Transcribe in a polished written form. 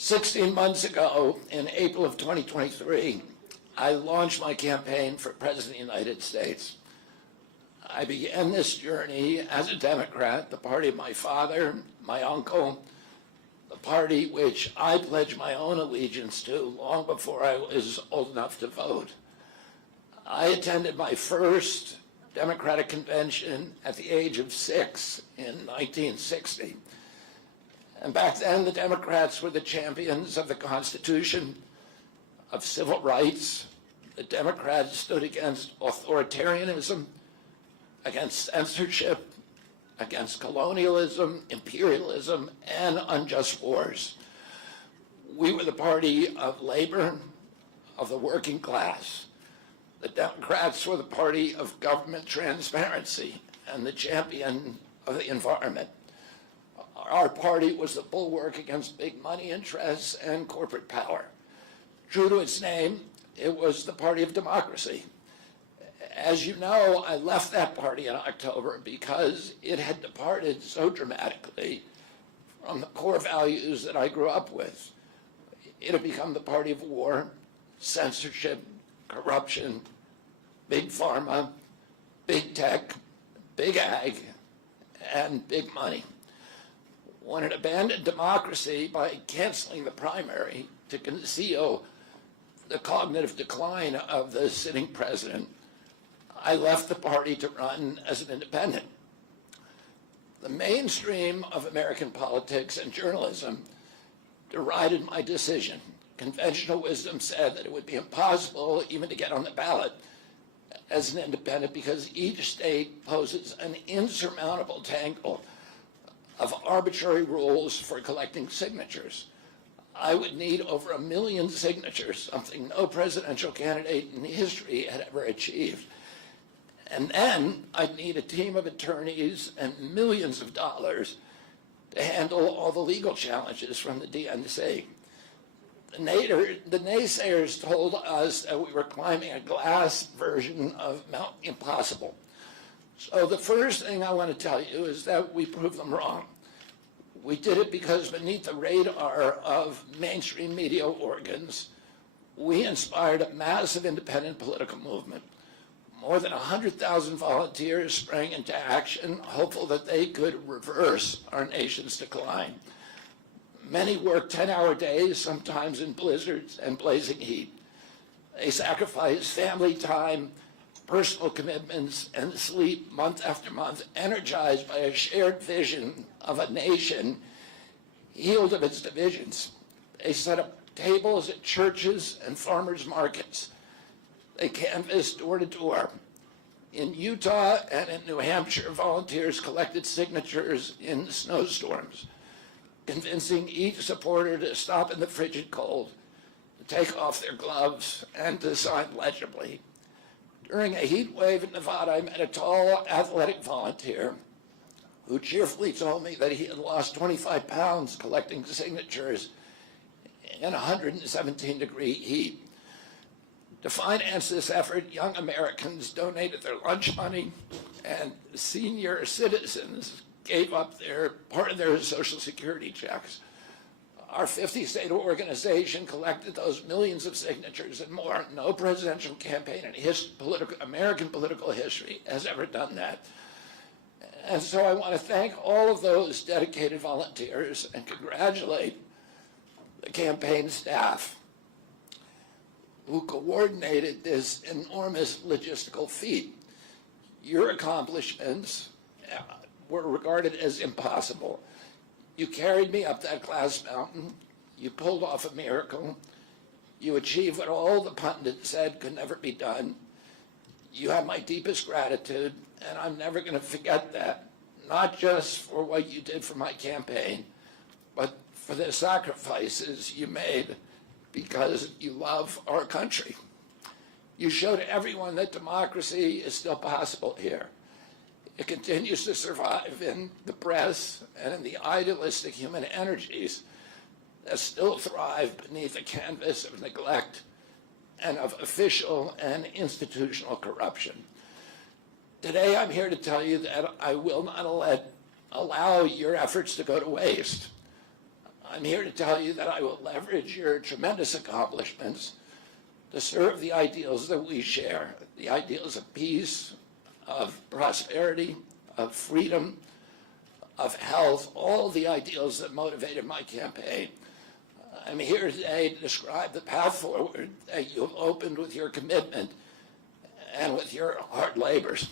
16 months ago, in April of 2023, I launched my campaign for President of the United States. I began this journey as a Democrat, the party of my father, my uncle, the party which I pledged my own allegiance to long before I was old enough to vote. I attended my first Democratic convention at the age of 6 in 1960. And back then, the Democrats were the champions of the Constitution, of civil rights. The Democrats stood against authoritarianism, against censorship, against colonialism, imperialism, and unjust wars. We were the party of labor, of the working class. The Democrats were the party of government transparency and the champion of the environment. Our party was the bulwark against big money interests and corporate power. True to its name, it was the party of democracy. As you know, I left that party in October because it had departed so dramatically from the core values that I grew up with. It had become the party of war, censorship, corruption, big pharma, big tech, big ag, and big money. When it abandoned democracy by canceling the primary to conceal the cognitive decline of the sitting president, I left the party to run as an independent. The mainstream of American politics and journalism derided my decision. Conventional wisdom said that it would be impossible even to get on the ballot as an independent because each state poses an insurmountable tangle of arbitrary rules for collecting signatures. I would need over 1 million signatures, something no presidential candidate in history had ever achieved. And then I'd need a team of attorneys and millions of dollars to handle all the legal challenges from the DNC. The naysayers told us that we were climbing a glass version of Mount Impossible. So the first thing I want to tell you is that we proved them wrong. We did it because beneath the radar of mainstream media organs, we inspired a massive independent political movement. More than 100,000 volunteers sprang into action, hopeful that they could reverse our nation's decline. Many worked 10-hour days, sometimes in blizzards and blazing heat. They sacrificed family time, personal commitments, and sleep month after month, energized by a shared vision of a nation healed of its divisions. They set up tables at churches and farmers' markets. They canvassed door to door. In Utah and in New Hampshire, volunteers collected signatures in snowstorms, convincing each supporter to stop in the frigid cold, to take off their gloves, and to sign legibly. During a heat wave in Nevada, I met a tall, athletic volunteer who cheerfully told me that he had lost 25 pounds collecting signatures in 117-degree heat. To finance this effort, young Americans donated their lunch money, and senior citizens gave up part of their Social Security checks. Our 50-state organization collected those millions of signatures and more. No presidential campaign in American political history has ever done that. And so I want to thank all of those dedicated volunteers and congratulate the campaign staff who coordinated this enormous logistical feat. Your accomplishments were regarded as impossible. You carried me up that glass mountain. You pulled off a miracle. You achieved what all the pundits said could never be done. You have my deepest gratitude, and I'm never going to forget that, not just for what you did for my campaign, but for the sacrifices you made because you love our country. You showed everyone that democracy is still possible here. It continues to survive in the press and in the idealistic human energies that still thrive beneath a canvas of neglect and of official and institutional corruption. Today, I'm here to tell you that I will not allow your efforts to go to waste. I'm here to tell you that I will leverage your tremendous accomplishments to serve the ideals that we share, the ideals of peace, of prosperity, of freedom, of health, all the ideals that motivated my campaign. I'm here today to describe the path forward that you've opened with your commitment and with your hard labors.